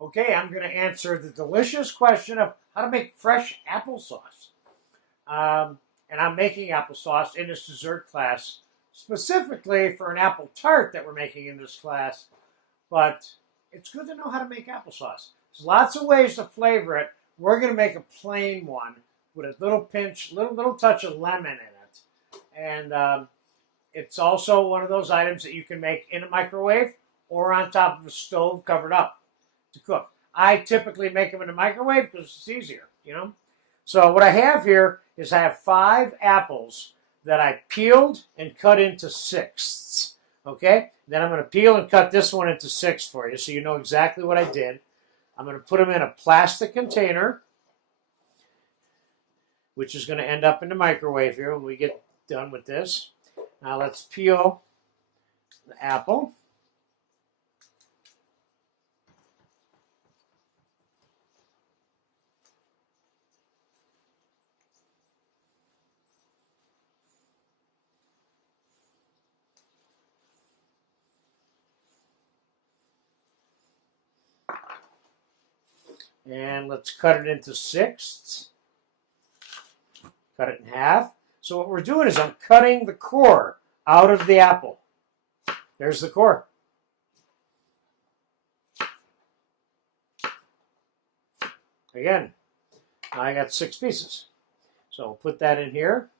Okay, I'm going to answer the delicious question of how to make fresh applesauce. And I'm making applesauce in this dessert class specifically for an apple tart that we're making in this class. But it's good to know how to make applesauce. There's lots of ways to flavor it. We're going to make a plain one with a little pinch, little touch of lemon in it. And it's also one of those items that you can make in a microwave or on top of a stove covered up to cook. I typically make them in the microwave because it's easier, you know. So what I have here is I have 5 apples that I peeled and cut into sixths, okay? Then I'm going to peel and cut this one into 6 for you so you know exactly what I did. I'm going to put them in a plastic container, which is going to end up in the microwave here when we get done with this. Now let's peel the apple. And let's cut it into sixths. Cut it in half. So what we're doing is I'm cutting the core out of the apple. There's the core. Again, I got 6 pieces. So we'll put that in here.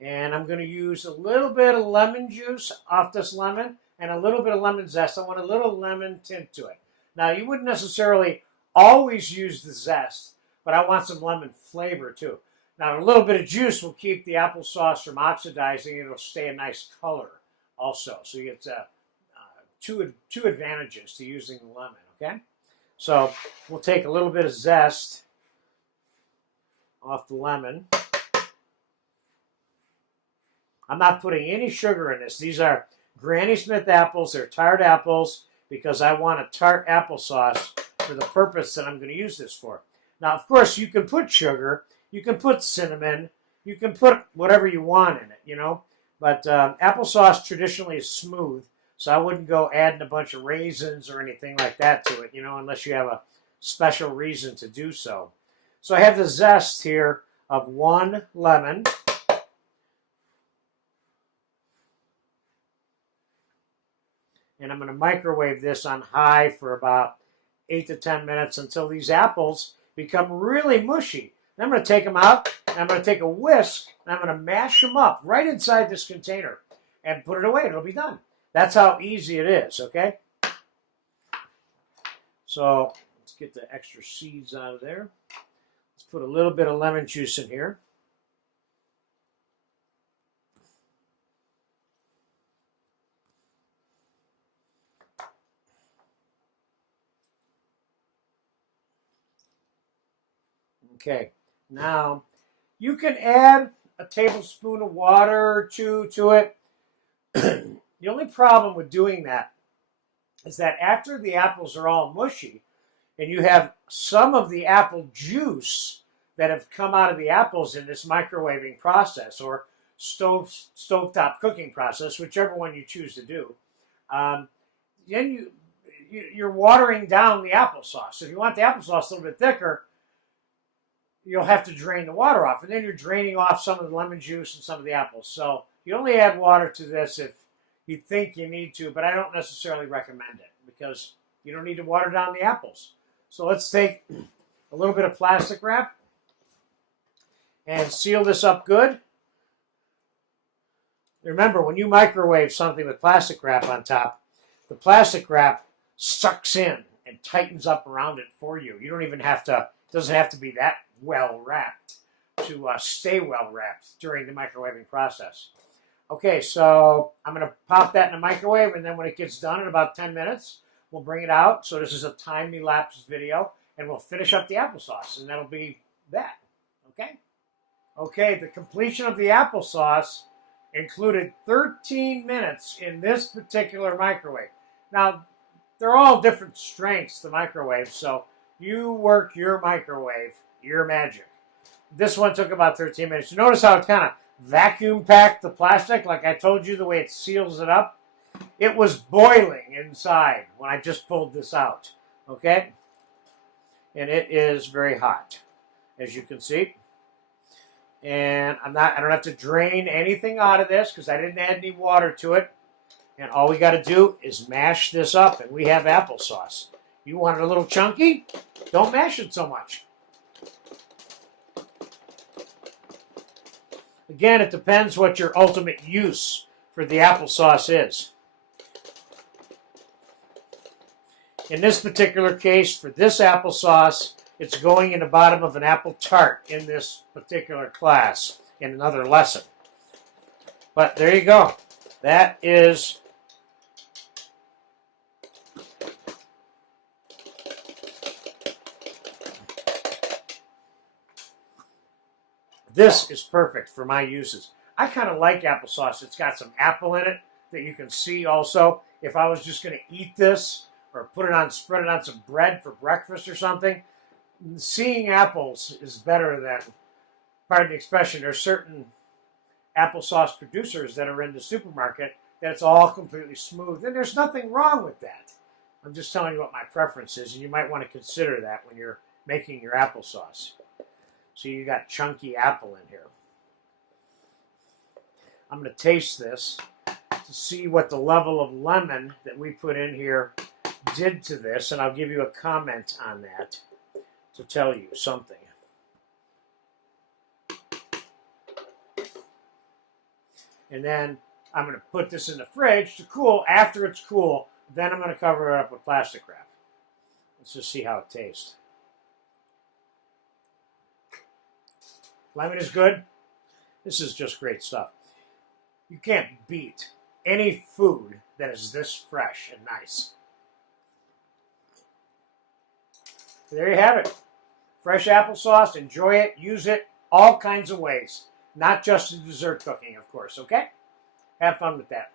And I'm going to use a little bit of lemon juice off this lemon and a little bit of lemon zest. I want a little lemon tint to it. Now, you wouldn't necessarily always use the zest, but I want some lemon flavor too. Now, a little bit of juice will keep the applesauce from oxidizing. It'll stay a nice color also. So you get two advantages to using the lemon, okay? So we'll take a little bit of zest off the lemon. I'm not putting any sugar in this. These are Granny Smith apples. They're tart apples because I want a tart applesauce for the purpose that I'm going to use this for. Now, of course, you can put sugar. You can put cinnamon. You can put whatever you want in it, you know. But applesauce traditionally is smooth, so I wouldn't go adding a bunch of raisins or anything like that to it, you know, unless you have a special reason to do so. So I have the zest here of 1 lemon. And I'm going to microwave this on high for about 8 to 10 minutes until these apples become really mushy. Then I'm going to take them out, and I'm going to take a whisk, and I'm going to mash them up right inside this container and put it away. It'll be done. That's how easy it is, okay? So let's get the extra seeds out of there. Let's put a little bit of lemon juice in here. Okay, now you can add a tablespoon of water or 2 to it. The only problem with doing that is that after the apples are all mushy and you have some of the apple juice that have come out of the apples in this microwaving process or stovetop cooking process, whichever one you choose to do, then you're watering down the applesauce. So if you want the applesauce a little bit thicker, you'll have to drain the water off. And then you're draining off some of the lemon juice and some of the apples. So you only add water to this if you think you need to, but I don't necessarily recommend it because you don't need to water down the apples. So let's take a little bit of plastic wrap and seal this up good. Remember, when you microwave something with plastic wrap on top, the plastic wrap sucks in and tightens up around it for you. You don't even have to, it doesn't have to be that well wrapped to stay well wrapped during the microwaving process. Okay, so I'm going to pop that in the microwave, and then when it gets done in about 10 minutes, we'll bring it out. So this is a time-elapsed video, and we'll finish up the applesauce, and that'll be that, okay? Okay, the completion of the applesauce included 13 minutes in this particular microwave. Now, they're all different strengths, the microwave, so you work your microwave, your magic. This one took about 13 minutes. You notice how it kind of vacuum packed the plastic, like I told you, the way it seals it up? It was boiling inside when I just pulled this out, okay? and it is very hot, as you can see. And I don't have to drain anything out of this because I didn't add any water to it. And all we got to do is mash this up, and we have applesauce. You want it a little chunky? Don't mash it so much. Again, it depends what your ultimate use for the applesauce is. In this particular case, for this applesauce, it's going in the bottom of an apple tart in this particular class, in another lesson. But there you go. That is this is perfect for my uses. I kind of like applesauce. It's got some apple in it that you can see also. If I was just going to eat this or spread it on some bread for breakfast or something, seeing apples is better than, pardon the expression, there's certain applesauce producers that are in the supermarket that's all completely smooth, and there's nothing wrong with that. I'm just telling you what my preference is, and you might want to consider that when you're making your applesauce. So you got chunky apple in here. I'm going to taste this to see what the level of lemon that we put in here did to this, and I'll give you a comment on that to tell you something. And then I'm going to put this in the fridge to cool. After it's cool, then I'm going to cover it up with plastic wrap. Let's just see how it tastes. Lemon is good. This is just great stuff. You can't beat any food that is this fresh and nice. There you have it. Fresh applesauce. Enjoy it. Use it all kinds of ways. Not just in dessert cooking, of course, okay? Have fun with that.